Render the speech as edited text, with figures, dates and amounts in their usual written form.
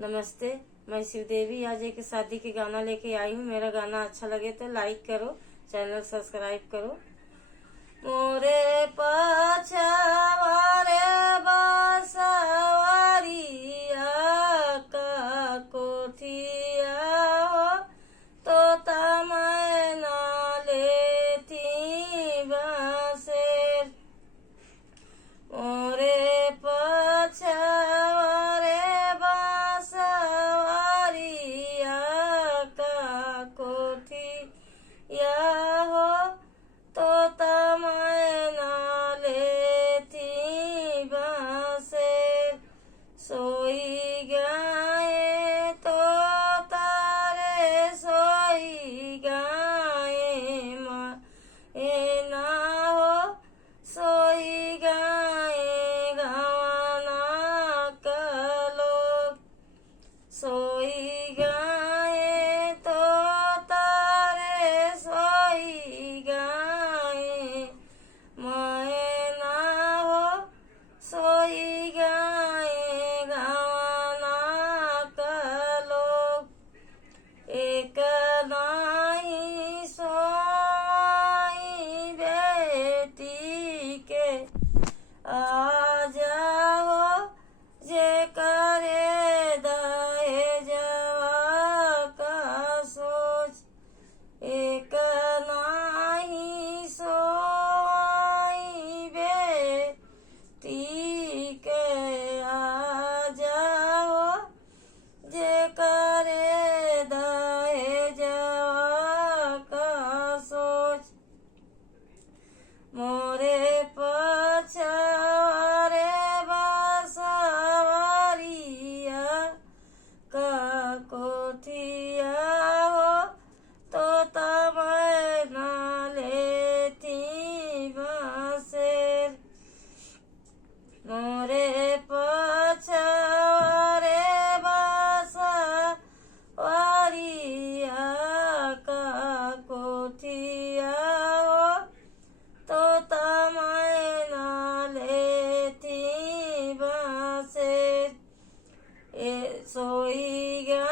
नमस्ते, मैं शिव देवी आज एक शादी के गाना लेके आई हूँ। मेरा गाना अच्छा लगे तो लाइक करो, चैनल सब्सक्राइब करो। मोरे पछवारे बासवारिया का कोठिया हो तो तमय ना लेती बासेर। मोरे पछवारे बासवारिया का कोठिया हो तो तमय ना लेती बासेर। सोई गाए तो तारे सोई गाए माए ना हो। सोई गाए गाना का लोग। सोई गाए तो तारे सोई गाए माए ना हो। सोई गाए गाना का लोग। एक नाही सोई बेटी के आ जाओ जे करे दहेजवा का सोच। एक नाही सोई बेटी के आ जाओ जे करे दहेजवा का सोच। मोरे पछवारे बासवारिया का कोठिया हो तो तमय ना लेती बासेर। मोरे पछवारे बासवारिया का कोठिया हो तो तमय ना लेती बासेर। सोई गा